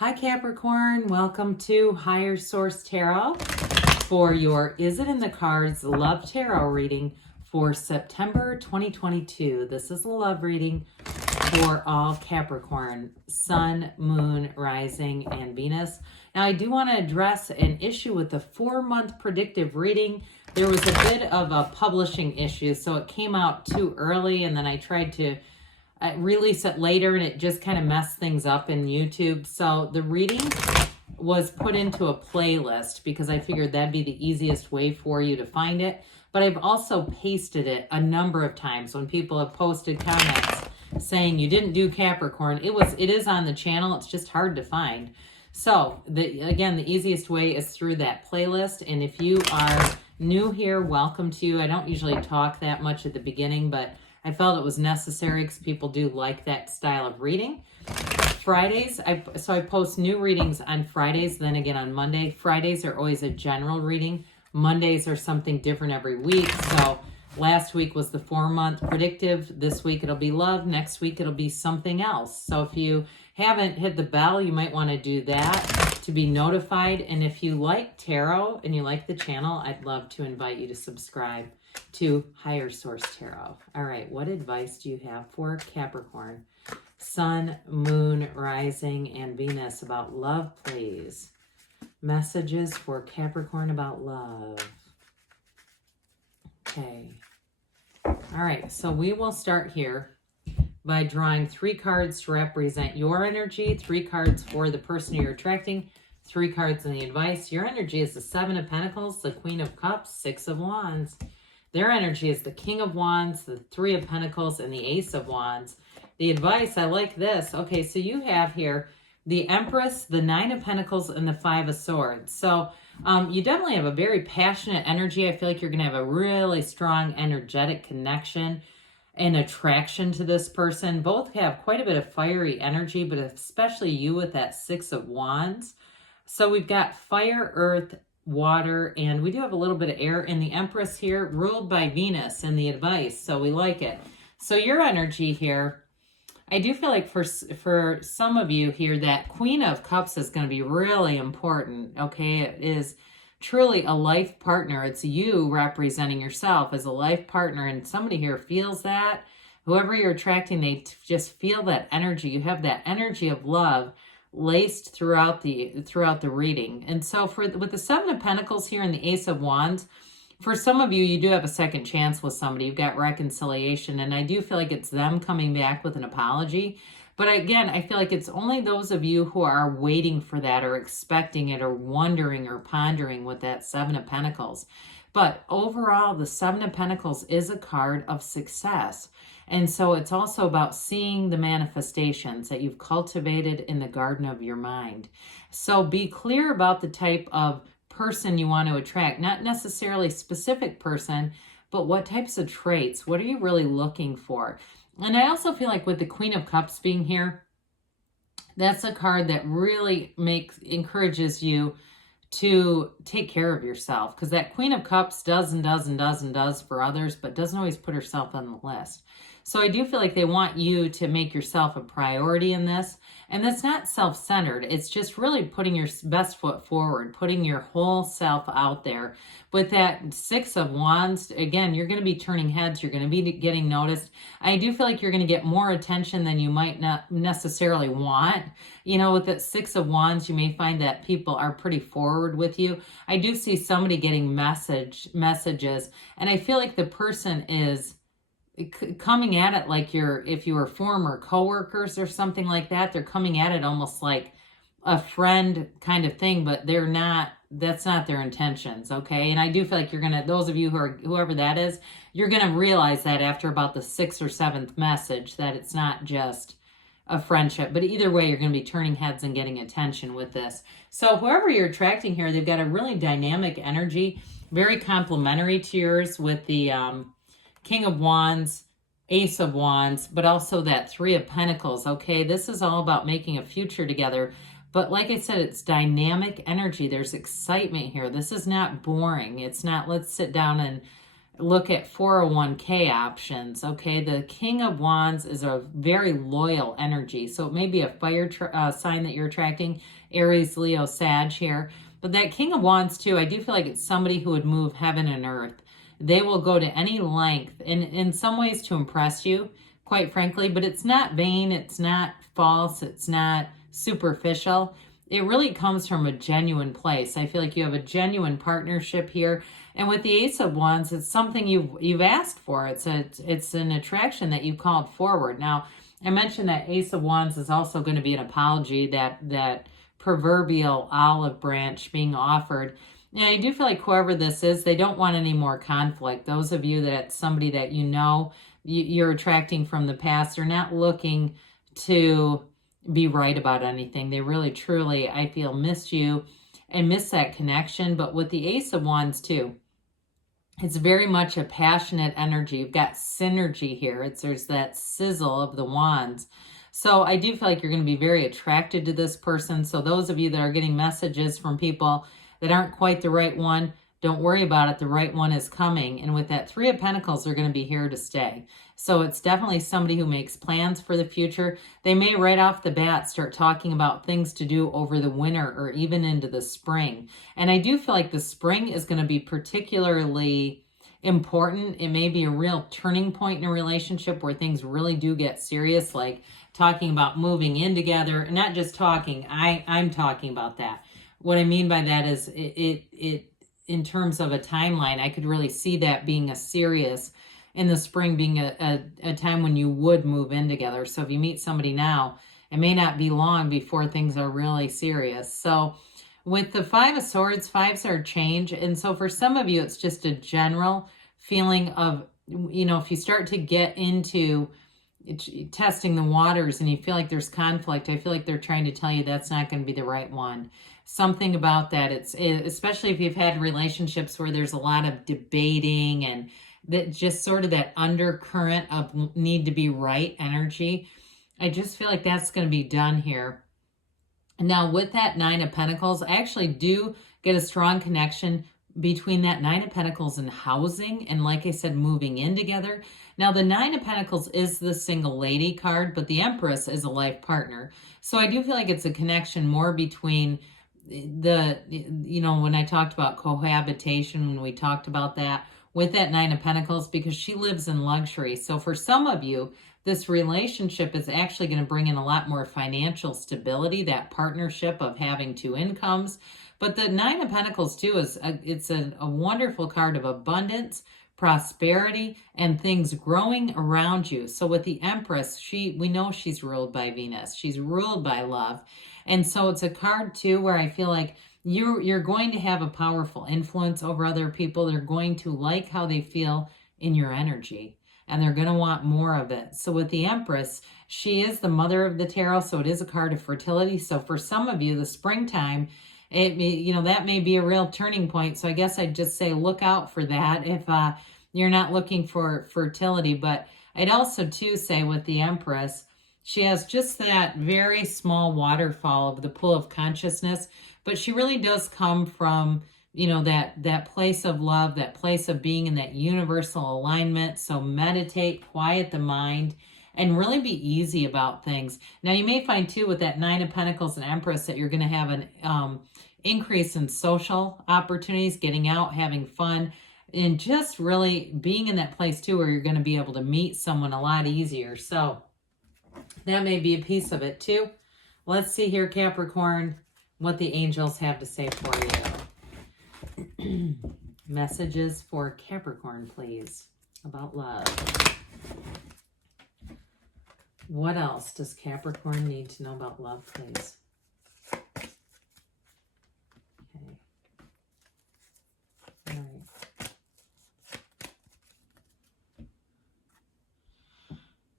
Hi Capricorn, welcome to Higher Source Tarot for your Is It in the Cards Love Tarot reading for September 2022. This is a love reading for all Capricorn, Sun, Moon, Rising, and Venus. Now I do want to address an issue with the 4-month predictive reading. There was a bit of a publishing issue, so it came out too early, and then I tried to release it later, and it just kind of messed things up in YouTube. So the reading was put into a playlist because I figured that'd be the easiest way for you to find it. But I've also pasted it a number of times when people have posted comments saying you didn't do Capricorn. It is on the channel. It's just hard to find. So again, the easiest way is through that playlist. And if you are new here, welcome to you. I don't usually talk that much at the beginning, but I felt it was necessary because people do like that style of reading. Fridays, I post new readings on Fridays, then again on Monday. Fridays are always a general reading. Mondays are something different every week. So last week was the 4-month predictive. This week it'll be love. Next week it'll be something else. So if you haven't hit the bell, you might want to do that to be notified. And if you like tarot and you like the channel, I'd love to invite you to subscribe to Higher Source Tarot. All right, what advice do you have for Capricorn, Sun, Moon, Rising, and Venus about love, please? Messages for Capricorn about love. Okay. All right, so we will start here by drawing 3 cards to represent your energy, 3 cards for the person you're attracting, 3 cards in the advice. Your energy is the 7 of Pentacles, the Queen of Cups, 6 of Wands. Their energy is the King of Wands, the 3 of Pentacles, and the Ace of Wands. The advice, I like this. Okay, so you have here the Empress, the 9 of Pentacles, and the 5 of Swords. So you definitely have a very passionate energy. I feel like you're going to have a really strong energetic connection and attraction to this person. Both have quite a bit of fiery energy, but especially you with that 6 of Wands. So we've got fire, earth, water, and we do have a little bit of air in the Empress here, ruled by Venus in the advice, so we like it. So your energy here, I do feel like for some of you here, that Queen of Cups is going to be really important, okay? It is truly a life partner. It's you representing yourself as a life partner, and somebody here feels that. Whoever you're attracting, they just feel that energy. You have that energy of love laced throughout the reading. And so with the 7 of Pentacles here and the Ace of Wands, for some of you, you do have a second chance with somebody. You've got reconciliation, and I do feel like it's them coming back with an apology. But again, I feel like it's only those of you who are waiting for that or expecting it or wondering or pondering with that 7 of Pentacles. But overall, the 7 of Pentacles is a card of success. And so it's also about seeing the manifestations that you've cultivated in the garden of your mind. So be clear about the type of person you want to attract, not necessarily specific person, but what types of traits, what are you really looking for? And I also feel like with the Queen of Cups being here, that's a card that really encourages you to take care of yourself, because that Queen of Cups does for others, but doesn't always put herself on the list. So I do feel like they want you to make yourself a priority in this. And that's not self-centered. It's just really putting your best foot forward, putting your whole self out there. With that 6 of Wands, again, you're going to be turning heads. You're going to be getting noticed. I do feel like you're going to get more attention than you might not necessarily want. You know, with that 6 of Wands, you may find that people are pretty forward with you. I do see somebody getting messages, and I feel like the person is coming at it like if you were former coworkers or something like that. They're coming at it almost like a friend kind of thing, but that's not their intentions, okay? And I do feel like those of you whoever that is, you're gonna realize that after about the 6th or 7th message, that it's not just a friendship. But either way, you're gonna be turning heads and getting attention with this. So whoever you're attracting here, they've got a really dynamic energy, very complementary to yours, with the King of Wands, Ace of Wands, but also that 3 of Pentacles, okay? This is all about making a future together. But like I said, it's dynamic energy. There's excitement here. This is not boring. It's not, let's sit down and look at 401k options. Okay, the King of Wands is a very loyal energy. So it may be a fire sign that you're attracting, Aries, Leo, Sag here. But that King of Wands too, I do feel like it's somebody who would move heaven and earth. They will go to any length in some ways to impress you, quite frankly, but it's not vain, it's not false, it's not superficial. It really comes from a genuine place. I feel like you have a genuine partnership here. And with the Ace of Wands, it's something you've asked for. It's an attraction that you called forward. Now, I mentioned that Ace of Wands is also going to be an apology, that proverbial olive branch being offered. And I do feel like whoever this is, they don't want any more conflict. Those of you that somebody that you know you're attracting from the past are not looking to be right about anything. They really, truly, I feel, missed you and miss that connection. But with the Ace of Wands too, it's very much a passionate energy. You've got synergy here. There's that sizzle of the wands. So I do feel like you're going to be very attracted to this person. So those of you that are getting messages from people that aren't quite the right one, don't worry about it. The right one is coming. And with that Three of Pentacles, they're going to be here to stay. So it's definitely somebody who makes plans for the future. They may right off the bat start talking about things to do over the winter or even into the spring. And I do feel like the spring is going to be particularly important. It may be a real turning point in a relationship where things really do get serious, like talking about moving in together. And not just talking, I'm talking about that. What I mean by that is it in terms of a timeline, I could really see that being a serious, in the spring being a time when you would move in together. So if you meet somebody now, it may not be long before things are really serious. So with the Five of Swords, fives are change. And so for some of you, it's just a general feeling of, if you start to get into testing the waters and you feel like there's conflict, I feel like they're trying to tell you that's not going to be the right one. Something about that, especially if you've had relationships where there's a lot of debating and that just sort of that undercurrent of need to be right energy. I just feel like that's going to be done here. Now with that Nine of Pentacles, I actually do get a strong connection between that Nine of Pentacles and housing, and like I said, moving in together. Now the Nine of Pentacles is the single lady card, but the Empress is a life partner. So I do feel like it's a connection more between when I talked about cohabitation, when we talked about that with that Nine of Pentacles, because she lives in luxury. So for some of you, this relationship is actually going to bring in a lot more financial stability, that partnership of having two incomes. But the Nine of Pentacles too it's a wonderful card of abundance, prosperity, and things growing around you. So with the Empress, we know she's ruled by Venus. She's ruled by love. And so it's a card too where I feel like you're going to have a powerful influence over other people. They're going to like how they feel in your energy, and they're going to want more of it. So with the Empress, she is the mother of the tarot, so it is a card of fertility. So for some of you, the springtime, that may be a real turning point. So I guess I'd just say look out for that if you're not looking for fertility. But I'd also too say with the Empress, she has just that very small waterfall of the pool of consciousness, but she really does come from, that place of love, that place of being in that universal alignment. So meditate, quiet the mind, and really be easy about things. Now you may find too with that Nine of Pentacles and Empress that you're going to have an increase in social opportunities, getting out, having fun, and just really being in that place too where you're going to be able to meet someone a lot easier. So that may be a piece of it too. Let's see here, Capricorn, what the angels have to say for you. Messages for Capricorn, please, about love. What else does Capricorn need to know about love, please? Okay. All right.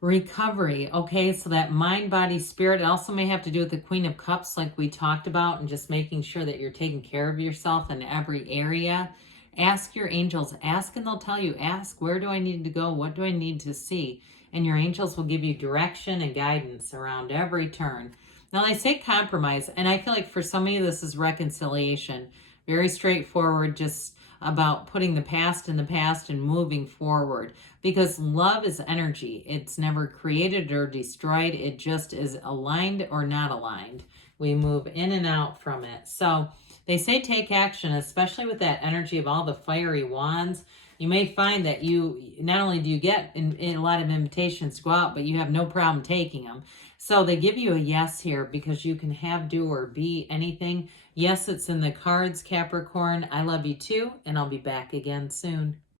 Recovery. Okay, so that mind, body, spirit. It also may have to do with the Queen of Cups like we talked about, and just making sure that you're taking care of yourself in every area. Ask your angels. Ask and they'll tell you. Ask, where do I need to go? What do I need to see? And your angels will give you direction and guidance around every turn. Now, they say compromise, and I feel like for some of you, this is reconciliation. Very straightforward, just about putting the past in the past and moving forward, because love is energy. It's never created or destroyed. It just is aligned or not aligned. We move in and out from it. So they say take action, especially with that energy of all the fiery wands. You may find that you, not only do you get in a lot of invitations to go out, but you have no problem taking them. So they give you a yes here, because you can have, do, or be anything. Yes, it's in the cards, Capricorn. I love you too, and I'll be back again soon.